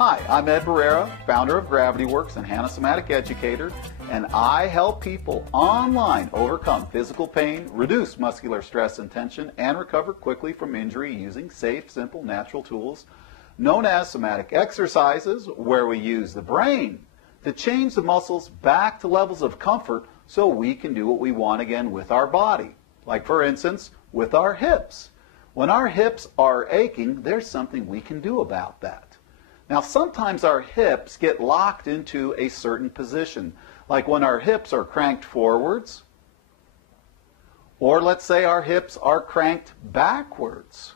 Hi, I'm Ed Barrera, founder of Gravity Works and Hannah Somatic Educator, and I help people online overcome physical pain, reduce muscular stress and tension, and recover quickly from injury using safe, simple, natural tools known as somatic exercises, where we use the brain to change the muscles back to levels of comfort so we can do what we want again with our body. Like, for instance, with our hips. When our hips are aching, there's something we can do about that. Now, sometimes our hips get locked into a certain position, like when our hips are cranked forwards, or let's say our hips are cranked backwards.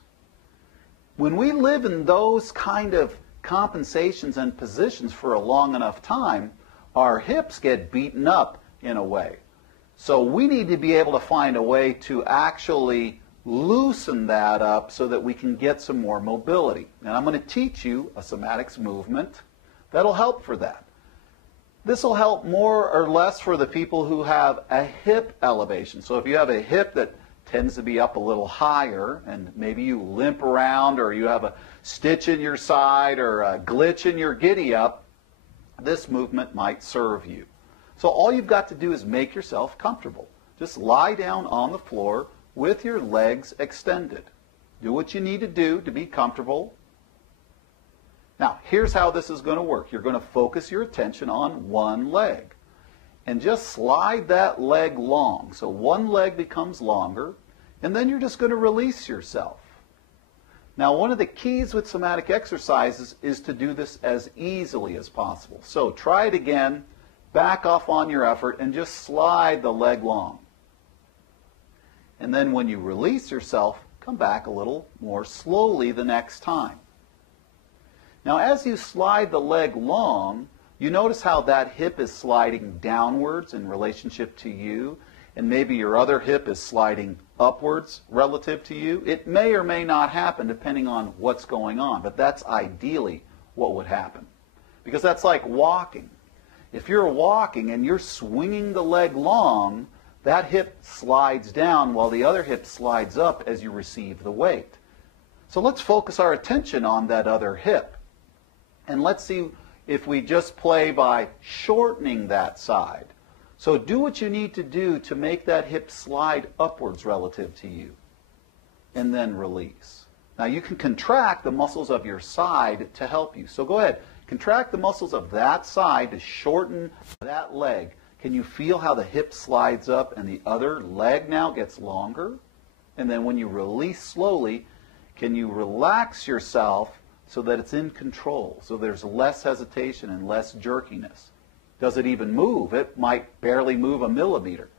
When we live in those kind of compensations and positions for a long enough time, our hips get beaten up in a way. So we need to be able to find a way to actually loosen that up so that we can get some more mobility. And I'm going to teach you a somatics movement that'll help for that. This will help more or less for the people who have a hip elevation. So if you have a hip that tends to be up a little higher, and maybe you limp around, or you have a stitch in your side, or a glitch in your giddy up, this movement might serve you. So all you've got to do is make yourself comfortable. Just lie down on the floor with your legs extended. Do what you need to do to be comfortable. Now, here's how this is going to work. You're going to focus your attention on one leg and just slide that leg long. So one leg becomes longer, and then you're just going to release yourself. Now, one of the keys with somatic exercises is to do this as easily as possible. So try it again, back off on your effort, and just slide the leg long. And then when you release yourself, come back a little more slowly the next time. Now, as you slide the leg long, you notice how that hip is sliding downwards in relationship to you, and maybe your other hip is sliding upwards relative to you. It may or may not happen depending on what's going on, but that's ideally what would happen. Because that's like walking. If you're walking and you're swinging the leg long, that hip slides down while the other hip slides up as you receive the weight. So let's focus our attention on that other hip. And let's see if we just play by shortening that side. So do what you need to do to make that hip slide upwards relative to you. And then release. Now you can contract the muscles of your side to help you. So go ahead. Contract the muscles of that side to shorten that leg. Can you feel how the hip slides up and the other leg now gets longer? And then when you release slowly, can you relax yourself so that it's in control, so there's less hesitation and less jerkiness? Does it even move? It might barely move a millimeter.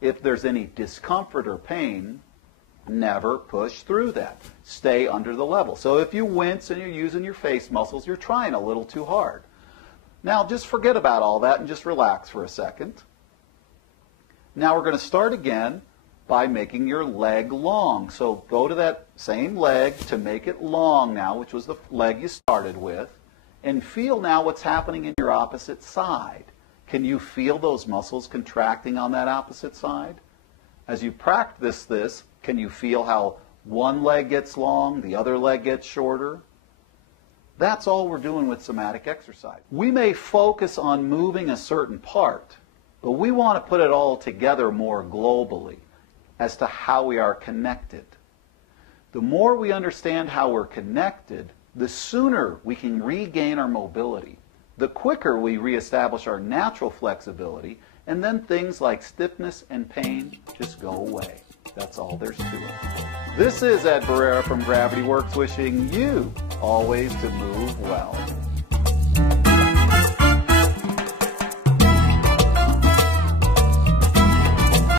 If there's any discomfort or pain, never push through that. Stay under the level. So if you wince and you're using your face muscles, you're trying a little too hard. Now just forget about all that and just relax for a second. Now we're going to start again by making your leg long. So go to that same leg to make it long now, which was the leg you started with, and feel now what's happening in your opposite side. Can you feel those muscles contracting on that opposite side? As you practice this, can you feel how one leg gets long, the other leg gets shorter? That's all we're doing with somatic exercise. We may focus on moving a certain part, but we want to put it all together more globally as to how we are connected. The more we understand how we're connected, the sooner we can regain our mobility, the quicker we reestablish our natural flexibility, and then things like stiffness and pain just go away. That's all there's to it. This is Ed Barrera from Gravity Works, wishing you always to move well.